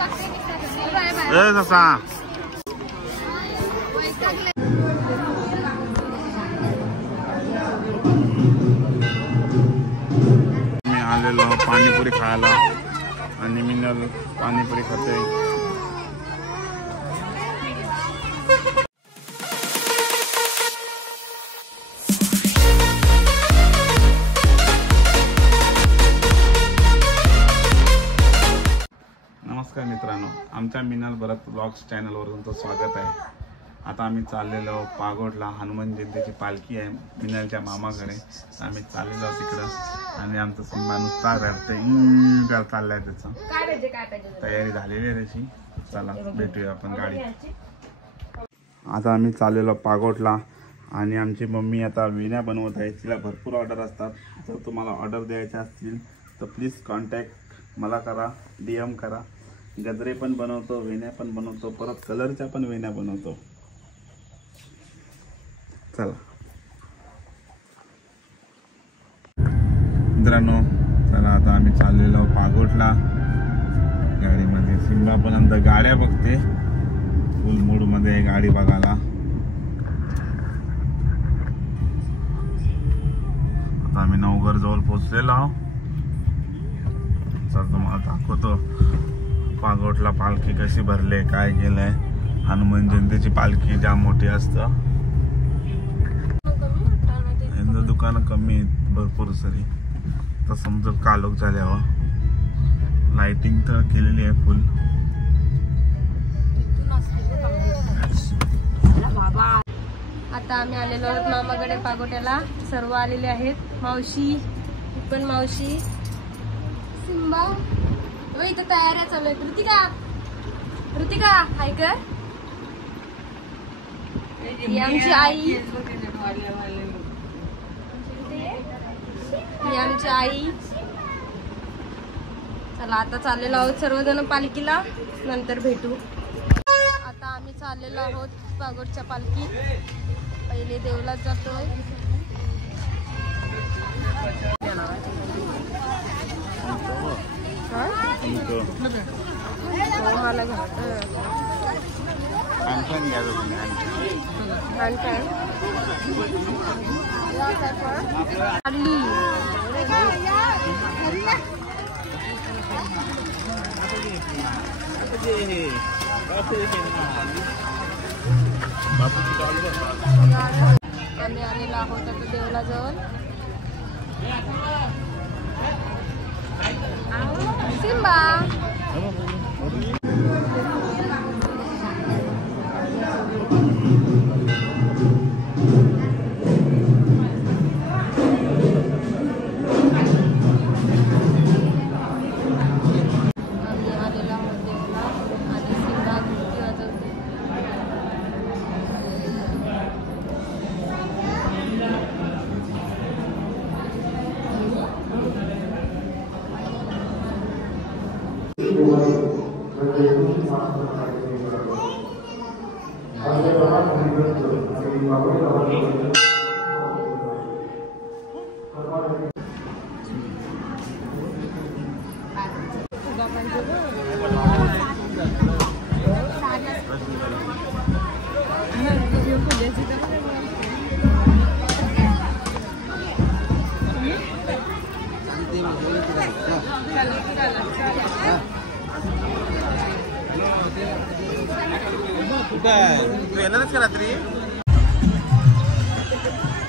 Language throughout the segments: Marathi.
मी आलेलो पाणीपुरी खायला आणि मिनल पाणीपुरी खाते. नमस्कार मित्रांनो, आमच्या मिनल भरत ब्लॉग्स चॅनलवर तुमचं स्वागत आहे. आता आम्ही चाललेलो पागोडला. हनुमान जयंतीची पालखी आहे मिनलच्या मामाकडे. आम्ही चाललेलो तिकडं आणि आमचं सिंबा नुसता रडते चाललाय. त्याचं तयारी झालेली आहे त्याची. चला भेटूया आपण गाडी. आता आम्ही चाललेलो पागोडला आणि आमची मम्मी आता वेण्या बनवत आहे. तिला भरपूर ऑर्डर असतात. जर तुम्हाला ऑर्डर द्यायच्या असतील तर प्लीज कॉन्टॅक्ट मला करा, DM करा. गजरे पण बनवतो, वेण्या पण बनवतो, परत कलरच्या पण वेण्या बनवतो. चला मित्रांनो, चला आता आम्ही चाललेलो पागोडला गाडीमध्ये. सिंबा पण अंतर गाड्या बघते, फुल मूड मध्ये गाडी बघायला. आता आम्ही नवघर जवळ पोहोचलेलो आहोत. तर तुम्हाला दाखवतो पागोडला पालखी कशी भरले, काय केलंय. हनुमान जयंतीची पालखी जाम मोठी असतं. दुकान कमी आहेत भरपूर सरी. तर समजा कालोख झाल्यावर लाइटिंग तर केलेली आहे फुल. आता आम्ही आलेलो आहोत मामाकडे पागोट्याला. सर्व आलेले आहेत. मावशी पण, मावशी सिंबा इथं तयाऱ्या चालू आहेत. ऋतिका हाय कर. ही आमची आई, ही आमची आई. चला आता चाललेलो आहोत सर्वजण पालखीला. नंतर भेटू. आता आम्ही चाललेलो आहोत पागोडच्या पालखीत. पहिले देवलाच जातोय. मला आम्ही आलेलो आहोत आता देवलाजवळ. सिंबा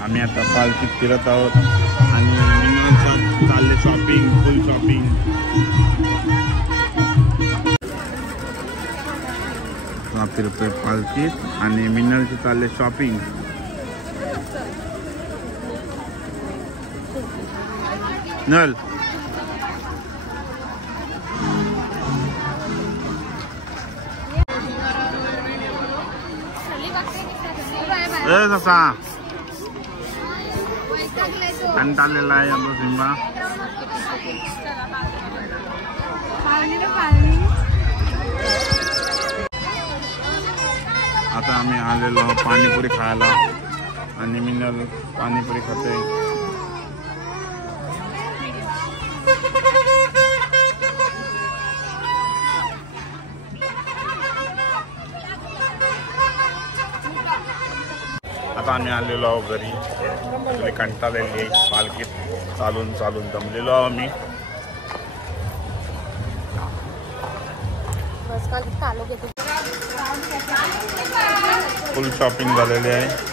आम्ही आता पालखीत फिरत आहोत आणि चालले शॉपिंग, फुल शॉपिंग. फिरतोय पालखीत आणि मिनलची चालले शॉपिंग. नल कंटाळलेला आहे आमचा सिंबा. आता आम्ही आलेलो पाणीपुरी खायला आणि मिनल पाणीपुरी खाते. आता आम्ही आलेलो आहोत घरी. तुम्ही कंटाळलेली पालखीत चालून चालून दमलेलो आहोत आम्ही. फुल शॉपिंग झालेली आहे.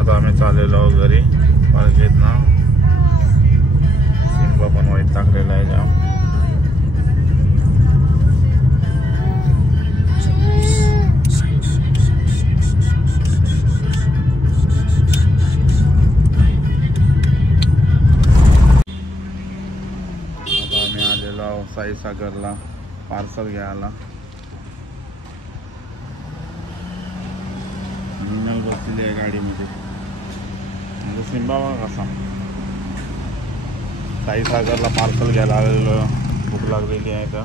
आता आम्ही चाललेलो आहोत घरी. पालखीत ना सिंबा पण वाईट टाकलेला आहे जाम. आता आम्ही आलेलो आहोत साईसागरला पार्सल घ्यायला. मिनल बसलेली आहे गाडीमध्ये. म्हणजे सिंबा कसा साईसागरला पार्सल घ्यायला आलेलो. भूक लागलेली आहे तर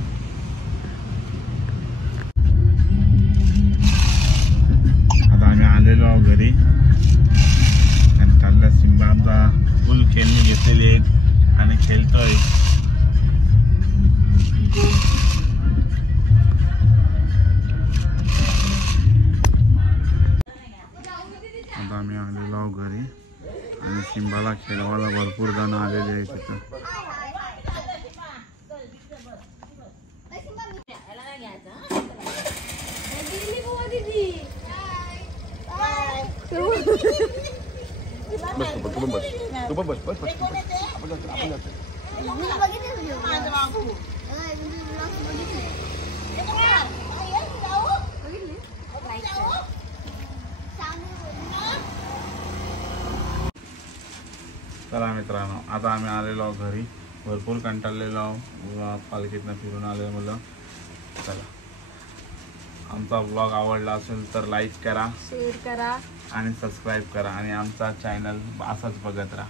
आता आम्ही आलेलो आहोत घरी. आणि चालला सिंबा आमचा फुल खेळणी घेतलेली आहेत आणि खेळतोय. आता आम्ही आलेलो आहोत घरी आणि सिंबाला खेळवायला भरपूर जण आलेले आहेत तिथं. बस तू पण बस बस बस आपण जातो. चला मित्रांनो, आता आम्ही आलेलो आहोत घरी. भरपूर कंटाळलेलो आहोत पालखीतनं फिरून आलेलो मुलं. चला, आमचा ब्लॉग आवडला असेल तर लाईक करा, शेअर करा आणि सबस्क्राईब करा आणि आमचा चॅनल असाच बघत राहा.